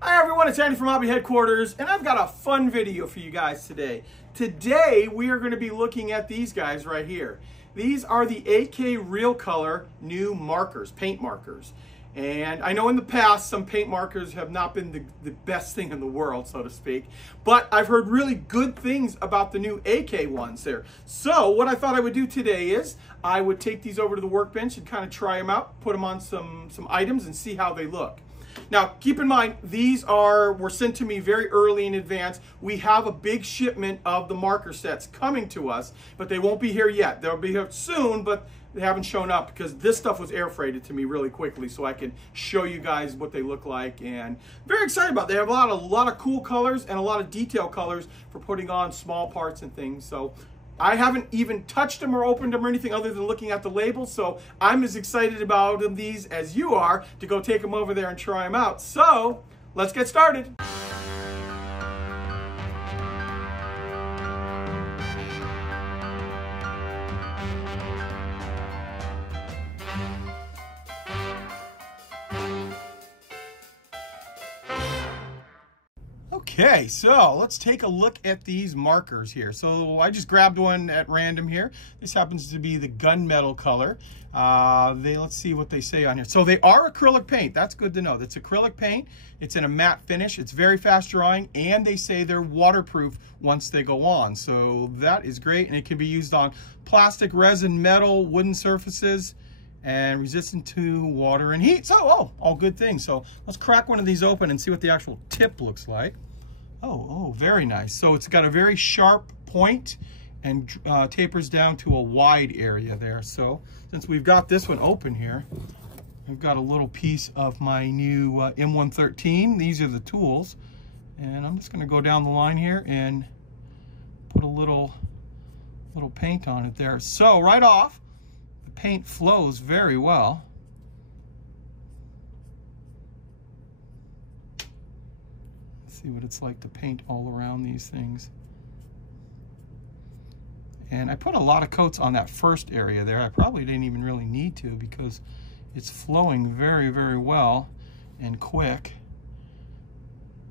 Hi everyone, it's Andy from Hobby Headquarters, and I've got a fun video for you guys today. Today we are going to be looking at these guys right here. These are the AK Real Color new markers, paint markers. And I know in the past some paint markers have not been the best thing in the world, so to speak, but I've heard really good things about the new AK ones there. So what I thought I would do today is I would take these over to the workbench and kind of try them out, put them on some items and see how they look. Now, keep in mind, these were sent to me very early in advance. We have a big shipment of the marker sets coming to us, but they won't be here yet. They'll be here soon, but they haven't shown up because this stuff was air freighted to me really quickly so I can show you guys what they look like. And very excited about it. They have a lot of cool colors and a lot of detail colors for putting on small parts and things. So I haven't even touched them or opened them or anything other than looking at the labels, so I'm as excited about these as you are to go take them over there and try them out. So let's get started. Okay, so let's take a look at these markers here. So I just grabbed one at random here. This happens to be the gunmetal color. Let's see what they say on here. So they are acrylic paint. That's good to know. That's acrylic paint. It's in a matte finish. It's very fast drying, and they say they're waterproof once they go on. So that is great, and it can be used on plastic, resin, metal, wooden surfaces, and resistant to water and heat. So, all good things. So let's crack one of these open and see what the actual tip looks like. Oh, very nice. So it's got a very sharp point and tapers down to a wide area there. So since we've got this one open here, I've got a little piece of my new M113. These are the tools. And I'm just going to go down the line here and put a little paint on it there. So right off, the paint flows very well. See what it's like to paint all around these things. And I put a lot of coats on that first area there. I probably didn't even really need to because it's flowing very, very well and quick.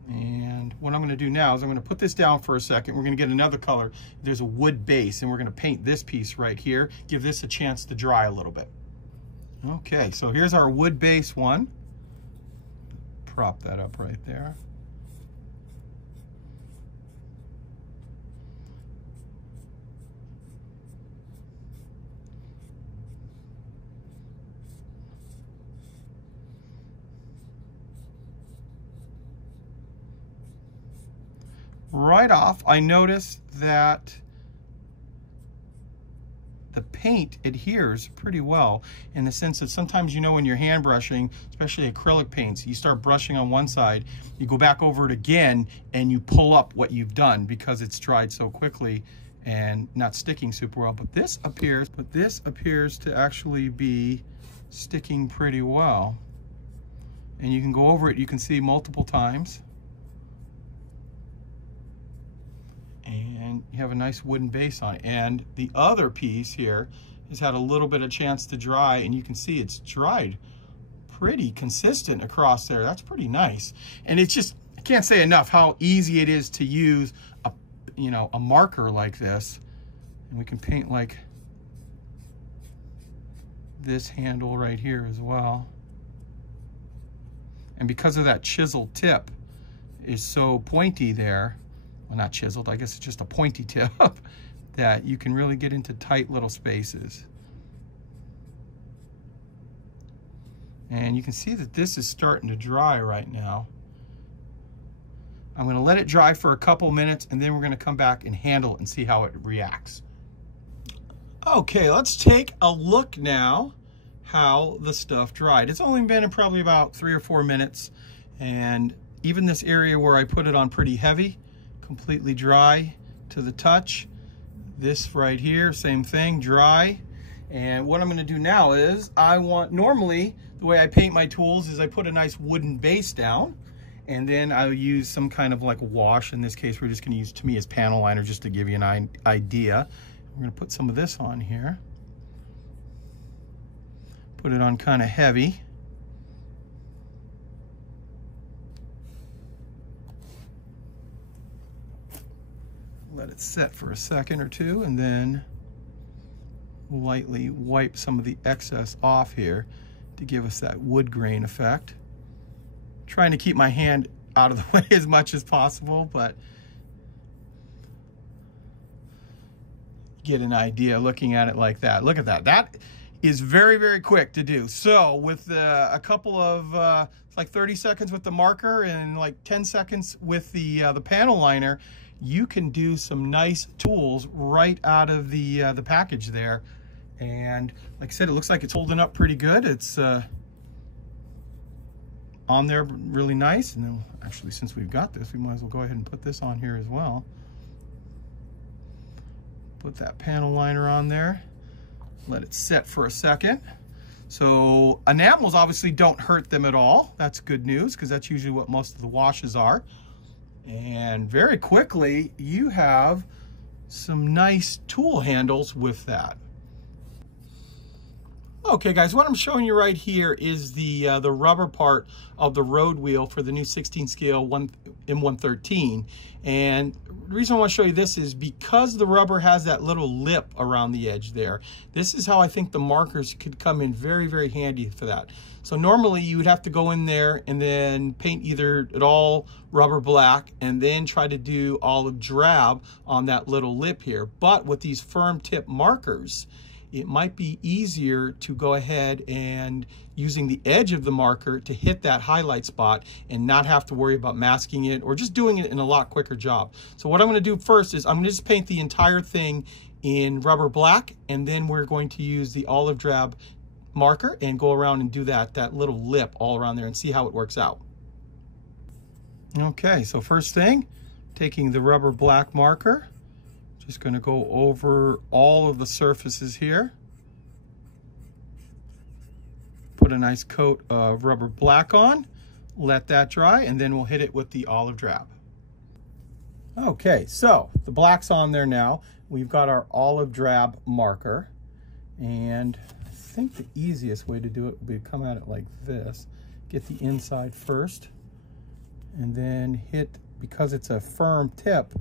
And what I'm going to do now is I'm going to put this down for a second. We're going to get another color. There's a wood base, and we're going to paint this piece right here. Give this a chance to dry a little bit. Okay, so here's our wood base one. Prop that up right there. Right off, I noticed that the paint adheres pretty well in the sense that sometimes, you know, when you're hand brushing, especially acrylic paints, you start brushing on one side, you go back over it again, and you pull up what you've done because it's dried so quickly and not sticking super well. But this appears to actually be sticking pretty well. And you can go over it, you can see multiple times. And you have a nice wooden base on it. And the other piece here has had a little bit of chance to dry, and you can see it's dried pretty consistent across there. That's pretty nice. And it's just, I can't say enough how easy it is to use a marker like this. And we can paint like this handle right here as well. And because of that chisel tip is so pointy there, well, not chiseled, I guess it's just a pointy tip, that you can really get into tight little spaces. And you can see that this is starting to dry right now. I'm going to let it dry for a couple minutes, and then we're going to come back and handle it and see how it reacts. Okay, let's take a look now how the stuff dried. It's only been in probably about 3 or 4 minutes, and even this area where I put it on pretty heavy, completely dry to the touch. This right here, same thing, dry. And what I'm going to do now is normally the way I paint my tools is I put a nice wooden base down, and then I'll use some kind of like wash. In this case, we're just going to use Tamiya's panel liner just to give you an idea. We're going to put some of this on here. Put it on kind of heavy. Let it set for a second or two, and then lightly wipe some of the excess off here to give us that wood grain effect. Trying to keep my hand out of the way as much as possible, but get an idea looking at it like that. Look at that. That is very, very quick to do. So with a couple of like 30 seconds with the marker and like 10 seconds with the panel liner, you can do some nice tools right out of the package there. And like I said, it looks like it's holding up pretty good. It's on there really nice. And then actually, since we've got this, we might as well go ahead and put this on here as well. Put that panel liner on there. Let it set for a second. So enamels obviously don't hurt them at all. That's good news, because that's usually what most of the washes are. And very quickly, you have some nice tool handles with that. Okay guys, what I'm showing you right here is the rubber part of the road wheel for the new 16 scale M113. And the reason I want to show you this is because the rubber has that little lip around the edge there. This is how I think the markers could come in very, very handy for that. So normally you would have to go in there and then paint either at all rubber black and then try to do olive drab on that little lip here. But with these firm tip markers, it might be easier to go ahead and using the edge of the marker to hit that highlight spot and not have to worry about masking it or just doing it in a lot quicker job. So what I'm going to do first is I'm going to just paint the entire thing in rubber black, and then we're going to use the olive drab marker and go around and do that little lip all around there and see how it works out. Okay, so first thing, taking the rubber black marker, just going to go over all of the surfaces here. Put a nice coat of rubber black on, let that dry, and then we'll hit it with the olive drab. Okay, so the black's on there now. We've got our olive drab marker, and I think the easiest way to do it would be to come at it like this. Get the inside first, and then hit, because it's a firm tip,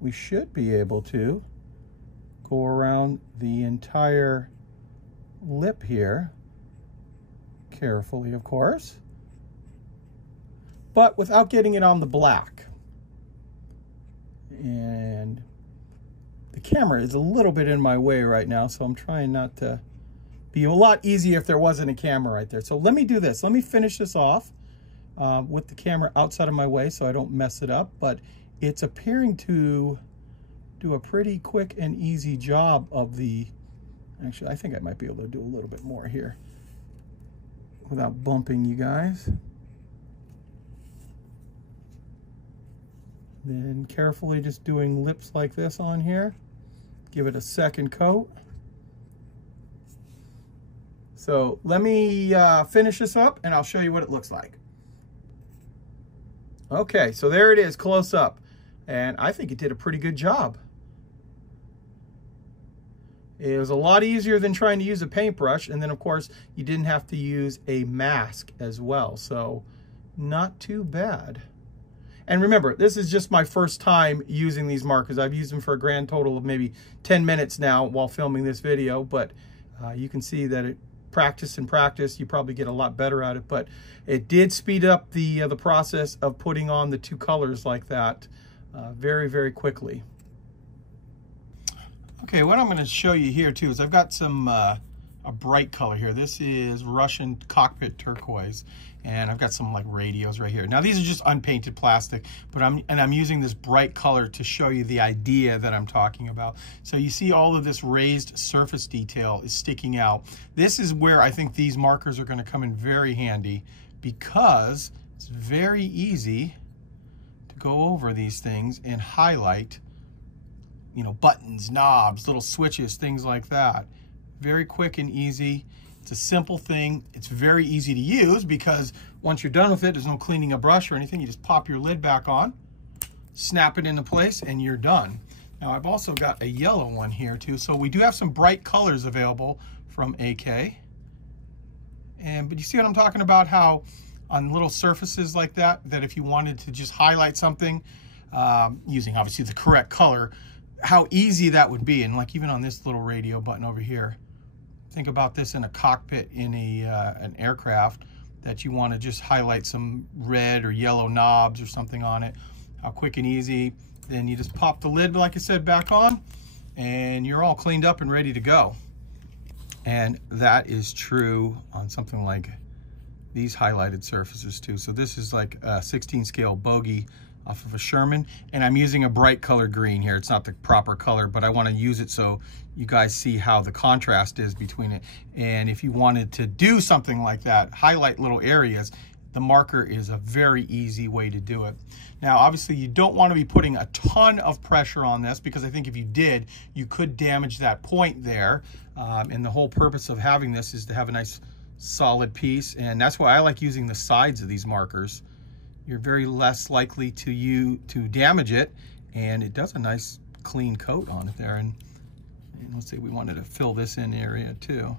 we should be able to go around the entire lip here, carefully of course, but without getting it on the black. And the camera is a little bit in my way right now, so I'm trying not to be a lot easier if there wasn't a camera right there. So let me do this. Let me finish this off with the camera outside of my way so I don't mess it up, but it's appearing to do a pretty quick and easy job of the, actually I think I might be able to do a little bit more here without bumping you guys. Then carefully just doing lips like this on here. Give it a second coat. So let me finish this up and I'll show you what it looks like. Okay, so there it is, close up. And I think it did a pretty good job. It was a lot easier than trying to use a paintbrush, and then of course you didn't have to use a mask as well, so not too bad. And remember, this is just my first time using these markers. I've used them for a grand total of maybe 10 minutes now while filming this video, but you can see that it practice and practice, you probably get a lot better at it, but it did speed up the process of putting on the two colors like that very, very quickly. Okay, what I'm going to show you here too is I've got some a bright color here. This is Russian cockpit turquoise, and I've got some like radios right here. Now these are just unpainted plastic, but I'm using this bright color to show you the idea that I'm talking about. So you see all of this raised surface detail is sticking out. This is where I think these markers are going to come in very handy, because it's very easy to go over these things and highlight, you know, buttons, knobs, little switches, things like that. Very quick and easy. It's a simple thing. It's very easy to use because once you're done with it, there's no cleaning a brush or anything. You just pop your lid back on, snap it into place, and you're done. Now I've also got a yellow one here too. So we do have some bright colors available from AK. But you see what I'm talking about? How on little surfaces like that, that if you wanted to just highlight something, using obviously the correct color, how easy that would be. And like even on this little radio button over here, think about this in a cockpit in an aircraft that you want to just highlight some red or yellow knobs or something on it. How quick and easy. Then you just pop the lid, like I said, back on, and you're all cleaned up and ready to go. And that is true on something like these highlighted surfaces too. So this is like a 16 scale bogey off of a Sherman, and I'm using a bright color green here. It's not the proper color, but I want to use it so you guys see how the contrast is between it. And if you wanted to do something like that, highlight little areas, the marker is a very easy way to do it. Now, obviously you don't want to be putting a ton of pressure on this, because I think if you did, you could damage that point there. And the whole purpose of having this is to have a nice solid piece, and that's why I like using the sides of these markers. You're very less likely to damage it, and it does a nice clean coat on it there. And let's say we wanted to fill this in area too.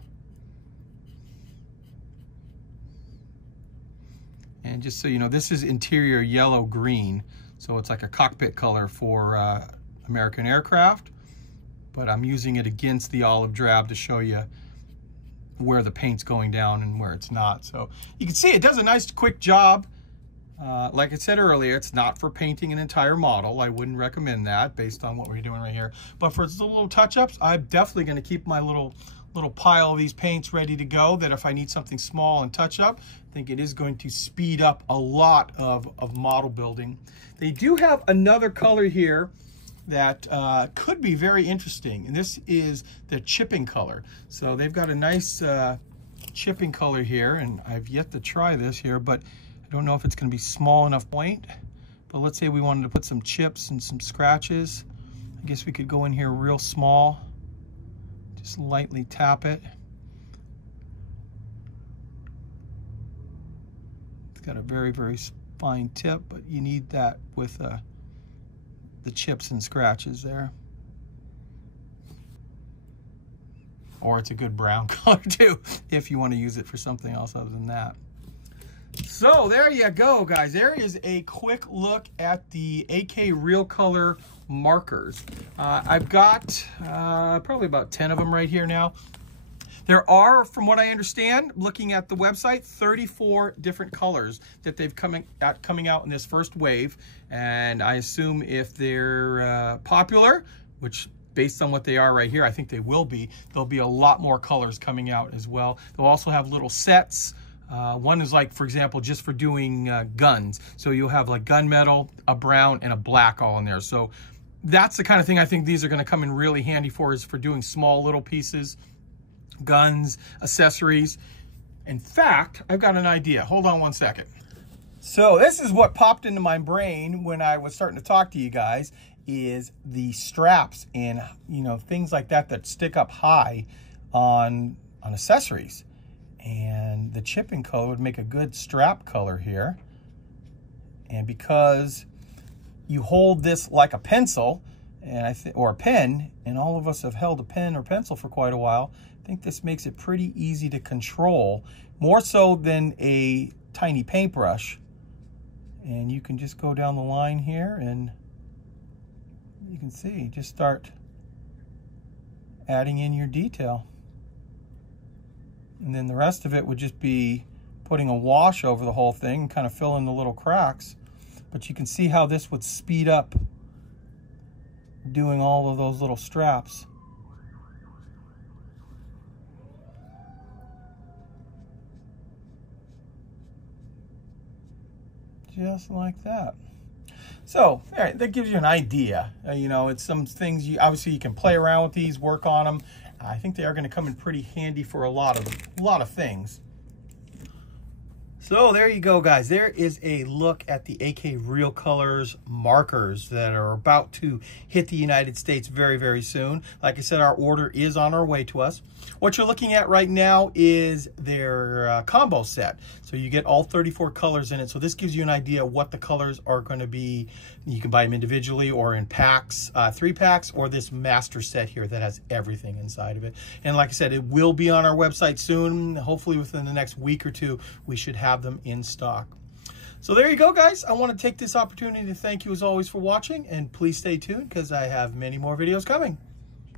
And just so you know, this is interior yellow green, so it's like a cockpit color for American aircraft, but I'm using it against the olive drab to show you where the paint's going down and where it's not. So you can see it does a nice quick job. Like I said earlier, it's not for painting an entire model. I wouldn't recommend that based on what we're doing right here. But for the little touch-ups, I'm definitely going to keep my little pile of these paints ready to go, that if I need something small and touch up, I think it is going to speed up a lot of model building. They do have another color here that could be very interesting, and this is the chipping color. So they've got a nice chipping color here, and I've yet to try this here, but I don't know if it's going to be small enough point. But let's say we wanted to put some chips and some scratches. I guess we could go in here real small, just lightly tap it. It's got a very, very fine tip, but you need that with the chips and scratches there. Or it's a good brown color too, if you want to use it for something else other than that. So there you go, guys. There is a quick look at the AK Real Color markers. I've got probably about 10 of them right here now. There are, from what I understand, looking at the website, 34 different colors that they've coming out in this first wave. And I assume if they're popular, which based on what they are right here, I think they will be, there'll be a lot more colors coming out as well. They'll also have little sets. One is like, for example, just for doing guns. So you'll have like gunmetal, a brown, and a black all in there. So that's the kind of thing I think these are going to come in really handy for, is for doing small little pieces, guns, accessories. In fact, I've got an idea. Hold on one second. So this is what popped into my brain when I was starting to talk to you guys, is the straps and, you know, things like that that stick up high on accessories. And the chipping color would make a good strap color here. And because you hold this like a pencil, and or a pen, and all of us have held a pen or pencil for quite a while, I think this makes it pretty easy to control, more so than a tiny paintbrush. And you can just go down the line here, and you can see, just start adding in your detail. And then the rest of it would just be putting a wash over the whole thing and kind of fill in the little cracks. But you can see how this would speed up doing all of those little straps. Just like that. So, all right, that gives you an idea. You know, it's some things obviously you can play around with these, work on them. I think they are going to come in pretty handy for a lot of things. So there you go, guys. There is a look at the AK Real Colors markers that are about to hit the United States very, very soon. Like I said, our order is on our way to us. What you're looking at right now is their combo set. So you get all 34 colors in it. So this gives you an idea of what the colors are going to be. You can buy them individually or in packs, 3 packs, or this master set here that has everything inside of it. And like I said, it will be on our website soon. Hopefully within the next week or two, we should have them in stock. So there you go, guys. I want to take this opportunity to thank you as always for watching, and please stay tuned because I have many more videos coming.